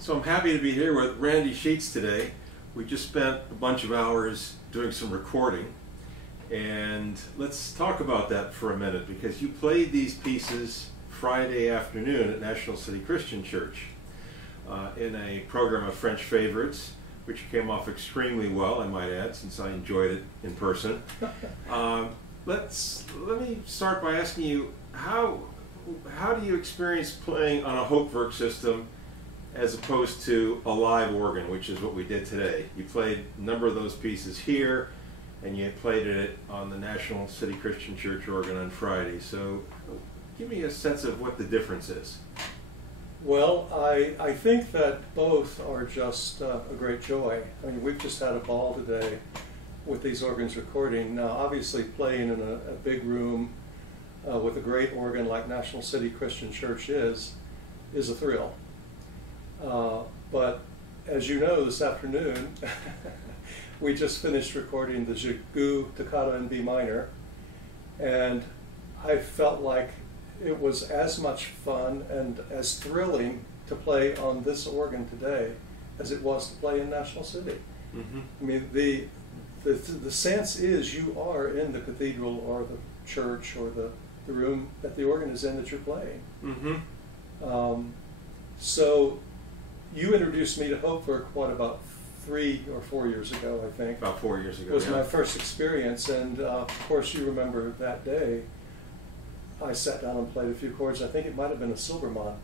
So I'm happy to be here with Randall Sheets today. We just spent a bunch of hours doing some recording, and let's talk about that for a minute, because you played these pieces Friday afternoon at National City Christian Church in a program of French favorites, which came off extremely well, I might add, since I enjoyed it in person. Let me start by asking you, how do you experience playing on a Hauptwerk system as opposed to a live organ, which is what we did today? You played a number of those pieces here, and you played it on the National City Christian Church organ on Friday. So give me a sense of what the difference is. Well, I think that both are just a great joy. I mean, we've just had a ball today with these organs recording. Now, obviously playing in a big room with a great organ like National City Christian Church is a thrill. But as you know, this afternoon, we just finished recording the Gigue Toccata in B minor, and I felt like it was as much fun and as thrilling to play on this organ today as it was to play in National City. Mm-hmm. I mean, the sense is you are in the cathedral or the church or the room that the organ is in that you're playing. Mm-hmm. So you introduced me to Hauptwerk, what, about 3 or 4 years ago, I think. About 4 years ago, was my first experience, and of course you remember that day I sat down and played a few chords. I think it might have been a Silbermann.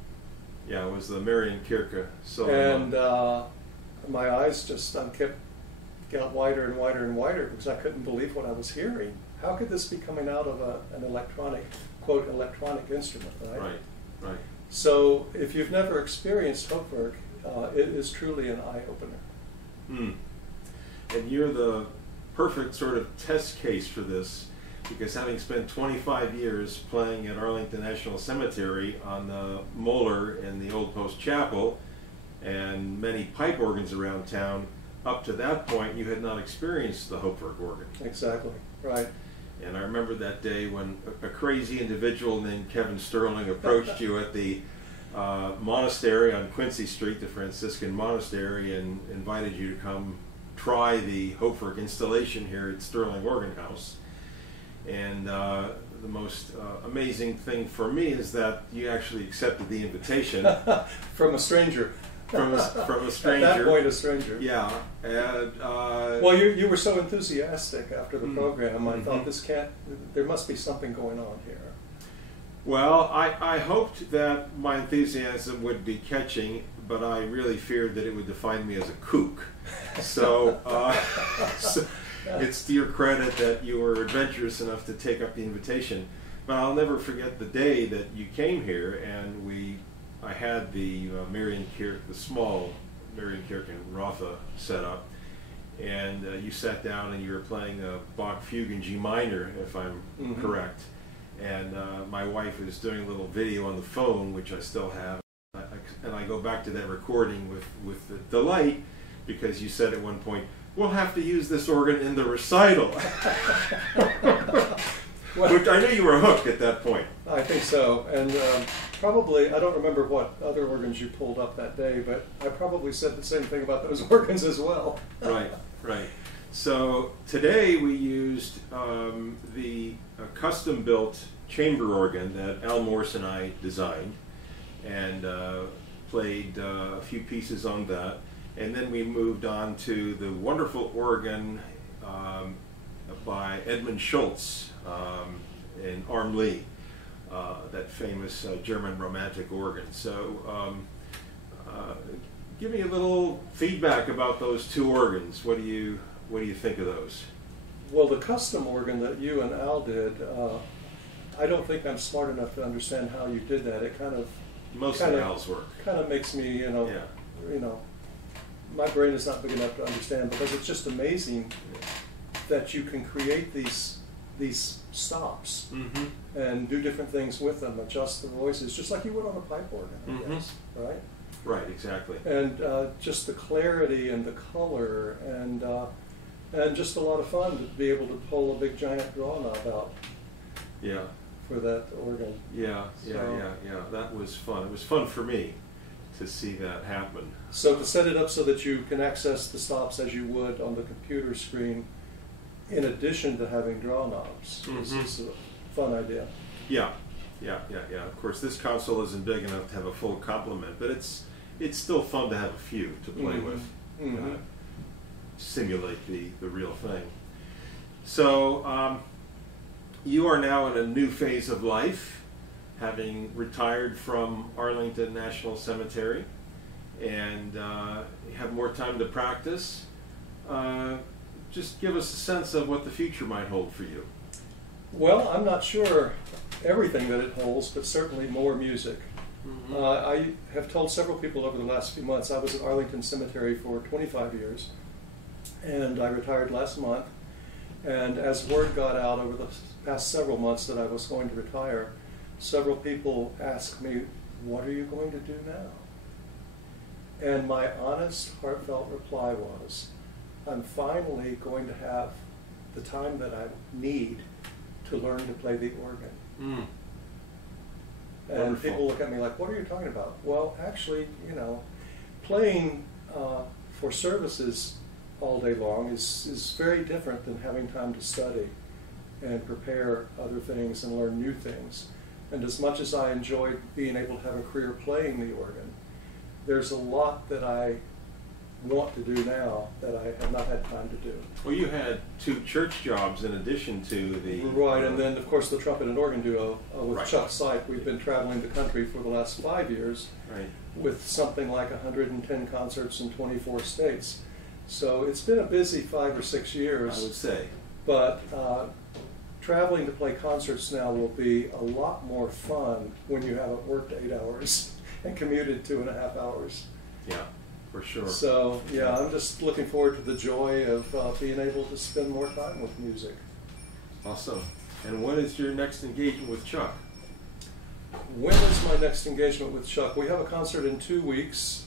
Yeah, it was the Marienkirche Silbermann. And my eyes just kept got wider and wider and wider because I couldn't believe what I was hearing. How could this be coming out of an electronic, quote, electronic instrument, right? Right, right. So if you've never experienced Hauptwerk, it is truly an eye-opener. Mm. And you're the perfect sort of test case for this, because having spent 25 years playing at Arlington National Cemetery on the molar in the Old Post Chapel and many pipe organs around town, up to that point you had not experienced the Hauptwerk organ. Exactly, right. And I remember that day when a crazy individual named Kevin Sterling approached you at the monastery on Quincy Street, the Franciscan monastery, and invited you to come try the Hauptwerk installation here at Sterling Organ House. And the most amazing thing for me is that you actually accepted the invitation. From a stranger. From a stranger. At that point, a stranger. Yeah. And, well, you were so enthusiastic after the program. I mm-hmm. thought there must be something going on here. Well, I hoped that my enthusiasm would be catching, but I really feared that it would define me as a kook. So, so it's to your credit that you were adventurous enough to take up the invitation. But I'll never forget the day that you came here, and I had the Marienkirche, the small Marienkirche Rotha set up, and you sat down and you were playing a Bach fugue in G minor, if I'm mm-hmm. correct. And my wife was doing a little video on the phone, which I still have, and I go back to that recording with delight, because you said at one point, "We'll have to use this organ in the recital." Well, which I knew you were hooked at that point. I think so, and probably, I don't remember what other organs you pulled up that day, but I probably said the same thing about those organs as well. Right, right. So today we used the custom-built chamber organ that Al Morse and I designed, and played a few pieces on that. And then we moved on to the wonderful organ by Edmund Schultz in Armlee, that famous German romantic organ. So give me a little feedback about those two organs. What do you think of those? Well, the custom organ that you and Al did, I don't think I'm smart enough to understand how you did that. It kind of Al's work kind of makes me, my brain is not big enough to understand, because it's just amazing that you can create these stops mm-hmm. and do different things with them, adjust the voices, just like you would on a pipe organ, I mm-hmm. guess, right? Right, exactly. And just the clarity and the color, and just a lot of fun to be able to pull a big giant draw knob out. Yeah. For that organ. Yeah. That was fun. It was fun for me to see that happen. So to set it up so that you can access the stops as you would on the computer screen, in addition to having draw knobs, is a fun idea. Yeah. Of course, this console isn't big enough to have a full complement, but it's still fun to have a few to play with, simulate the real thing. So you are now in a new phase of life, having retired from Arlington National Cemetery, and have more time to practice. Just give us a sense of what the future might hold for you. Well, I'm not sure everything that it holds, but certainly more music. I have told several people over the last few months, I was at Arlington Cemetery for 25 years, and I retired last month. And as word got out over the past several months that I was going to retire, several people asked me, what are you going to do now? And my honest, heartfelt reply was, I'm finally going to have the time that I need to learn to play the organ. And Wonderful. people look at me like, what are you talking about? Well, actually, playing for services all day long is very different than having time to study and prepare other things and learn new things. And as much as I enjoyed being able to have a career playing the organ, there's a lot that I want to do now that I have not had time to do. Well, you had 2 church jobs in addition to the... Right, and then of course the trumpet and organ duo with Right. Chuck Seipp. We've been traveling the country for the last 5 years Right. with something like 110 concerts in 24 states. So it's been a busy 5 or 6 years. I would say. But traveling to play concerts now will be a lot more fun when you haven't worked 8 hours and commuted 2.5 hours. Yeah, for sure. So yeah, I'm just looking forward to the joy of being able to spend more time with music. Awesome. And when is your next engagement with Chuck? When is my next engagement with Chuck? We have a concert in 2 weeks,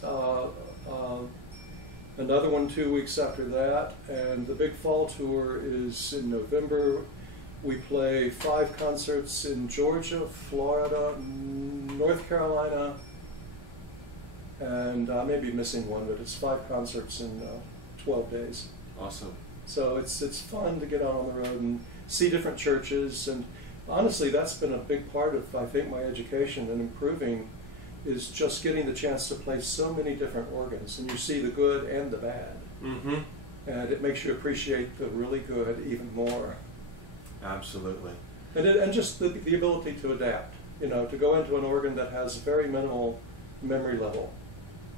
another one 2 weeks after that, and the big fall tour is in November. We play 5 concerts in Georgia, Florida, North Carolina, and I may be missing one, but it's 5 concerts in 12 days. Awesome. So it's fun to get out on the road and see different churches, and honestly that's been a big part of, I think, my education and improving, is just getting the chance to play so many different organs, and you see the good and the bad. And it makes you appreciate the really good even more. Absolutely. And just the ability to adapt, to go into an organ that has very minimal memory level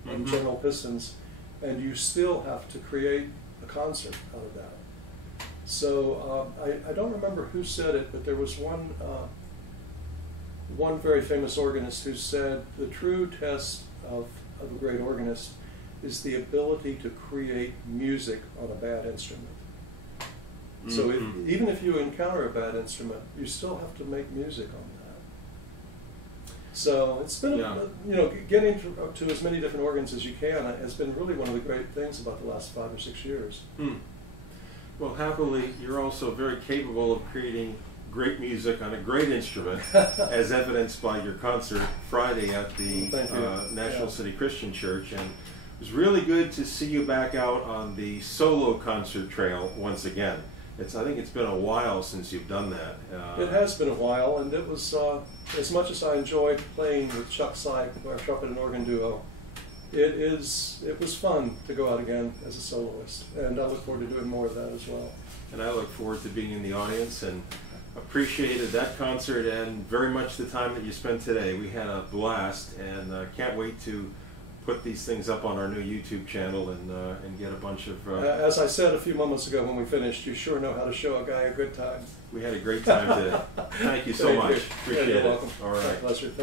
and general pistons, and you still have to create a concert out of that. So I don't remember who said it, but there was one very famous organist who said the true test of a great organist is the ability to create music on a bad instrument. So even if you encounter a bad instrument, you still have to make music on that. So it's been, getting to as many different organs as you can has been really one of the great things about the last 5 or 6 years. Well, happily, you're also very capable of creating great music on a great instrument, as evidenced by your concert Friday at the National City Christian Church. And it was really good to see you back out on the solo concert trail once again. I think it's been a while since you've done that. It has been a while, and it was, as much as I enjoyed playing with Chuck Seipp, our trumpet and organ duo, it was fun to go out again as a soloist, and I look forward to doing more of that as well. And I look forward to being in the audience, and appreciated that concert and very much the time that you spent today. We had a blast, and can't wait to put these things up on our new YouTube channel and get a bunch of... as I said a few moments ago when we finished, you sure know how to show a guy a good time. We had a great time today. Thank you so much. Appreciate it. You're welcome. All right. Pleasure.